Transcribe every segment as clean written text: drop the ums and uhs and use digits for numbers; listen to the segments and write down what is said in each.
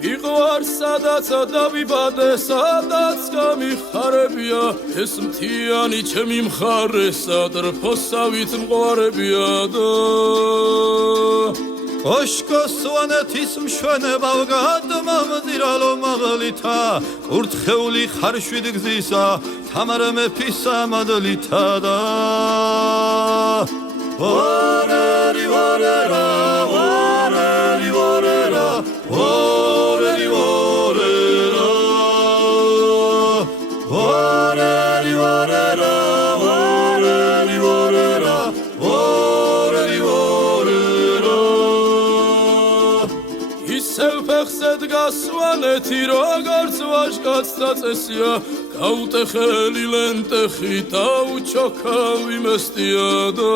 ვიყვარ სადაც დავიბადე, სადაც გამიხარებია, ეს მთიანი ჩემი მხარე, სადრფოსავით მყوارებია და ოშკო სვანეთის მშვენება გადმამძირალო მაღლითა, კურთხეული ხარშვით გზისა, თამარ მეფისა მადლითა და ვარერი ვარერა, ვარერი ვარერა, ვარერი ვარერა, ვარერი ვარერა, ვარერი ვარერა, ვარერი ვარერა. ისევ ფეხზე დგას სვანეთი, როგორც ვაჟკაცთა წესია, გაუტეხელი ლენტეხი დაუჩოქავი მესტია და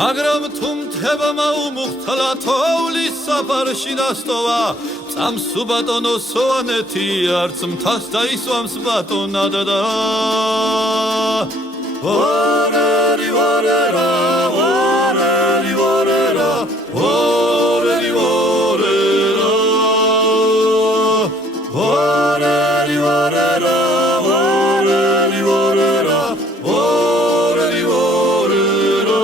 მაგრამ თუ მთებმა უმუხთლა თოვლის საფარში დასტოვა, წამსუ ბატონო სვანეთი, არც მთას დაისვამს ბატონად და ვარერი ვარერა, ვარერი ვარერა, ვარერი ვარერა, ვარერი ვარერა, ვარერი ვარერა, ვარერი ვარერა.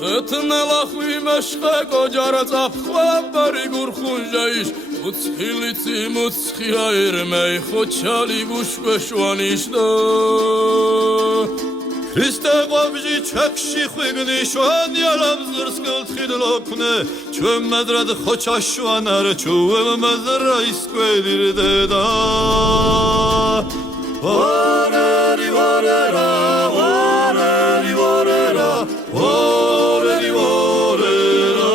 თეთნელახვი მეშხე კოჯარა წაფხვაბარი გურხუნჟაიშ, მუცხილიცი მუცხია ერმეი ხოჩალი გუშკვეშვანიშ და ქრისტე ყვაბჟი ჩაქში ხვიგნი შვანი არამზრს კილთხიდლოქნე, ჩვენ მადრად ხოჩაშვანარ ჩვენ მადრა ისკვედირდე და ვარერი ვარერა, ვარერი ვარერა, ვარერი ვარერა,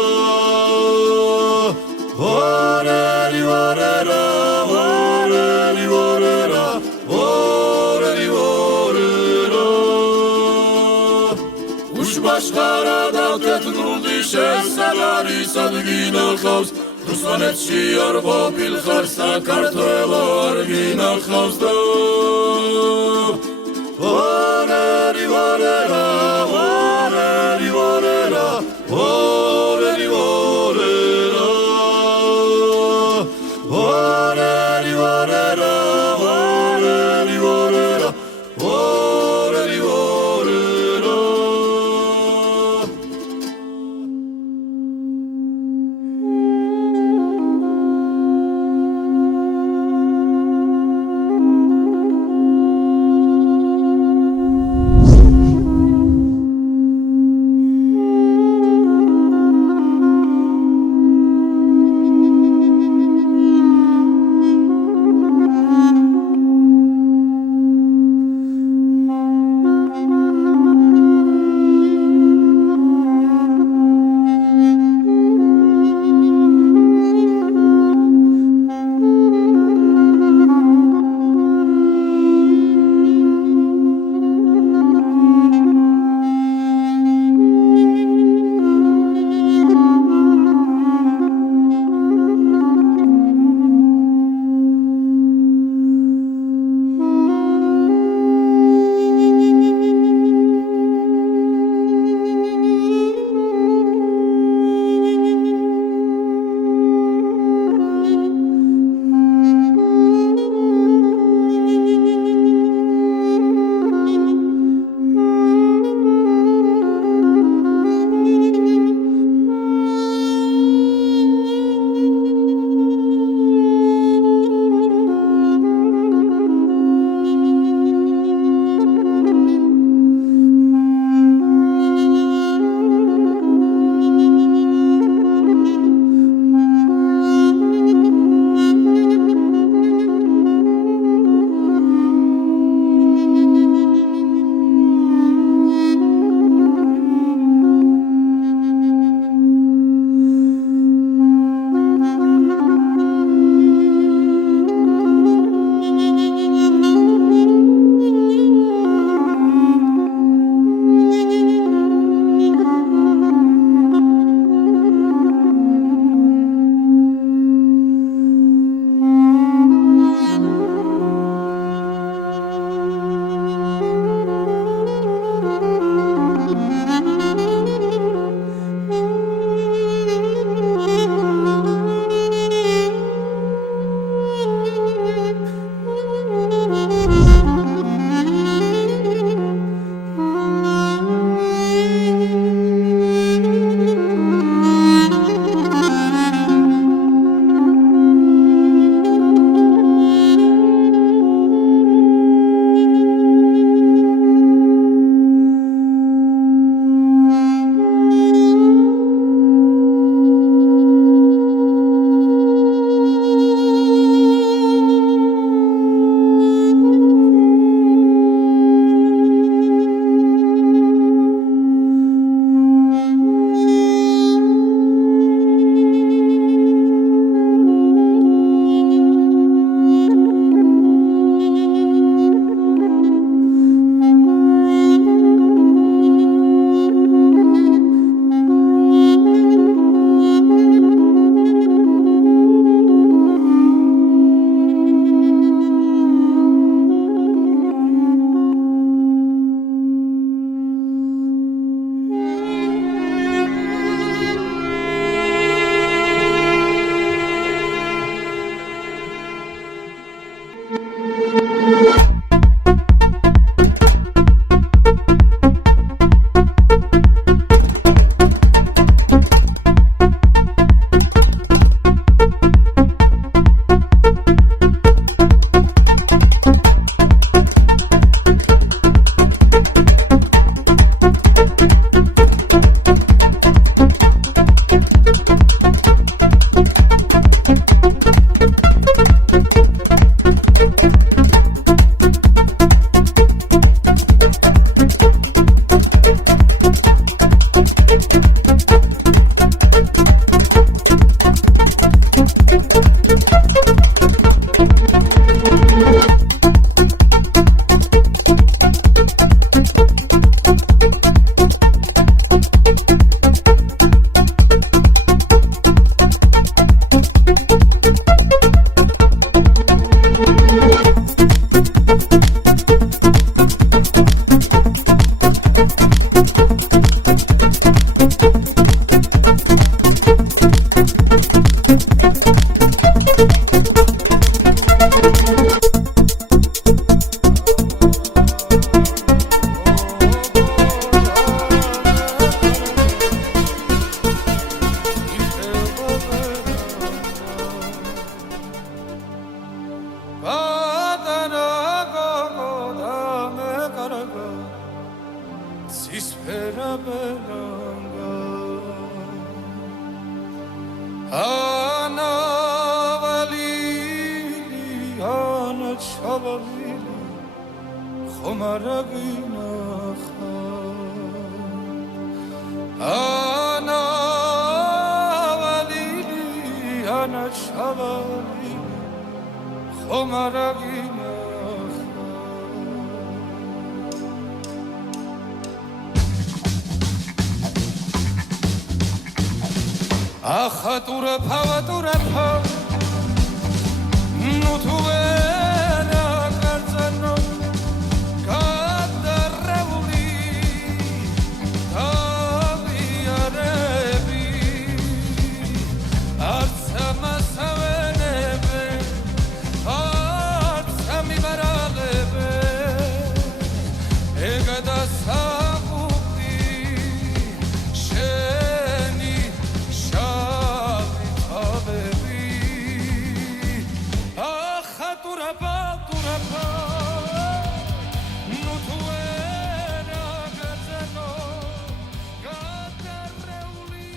ვარერი ვარერა, ვარერი ვარერა, ვარერი ვარერა. უშბაშხარა და თეთრული შესაბარის ადგინახავს, რუსვანეთში არ ყოფილ ხარ, საქართველო არ გინახავს და ვარერი ვარერა, ვარერი ვარერა, ვარერი ვარერა, ვარერი ვარერა, ვარერი ვარერა, ვარერი ვარერა. ჩავალილი ხომ არ აგინახა ანა ვალილი ანა ჩავალილი ხომ არ აგინახა ახატურა ფავატურა ფავ ნუ თუ ვერა გარძანო გადარეული დავიარები არც ამასავენებე არც ამიბარალებე ეგადასაღუპი შენი შავი თვალები ახატურაბა ტურაბა ნუ თუ ვერა გაძანო გადარეული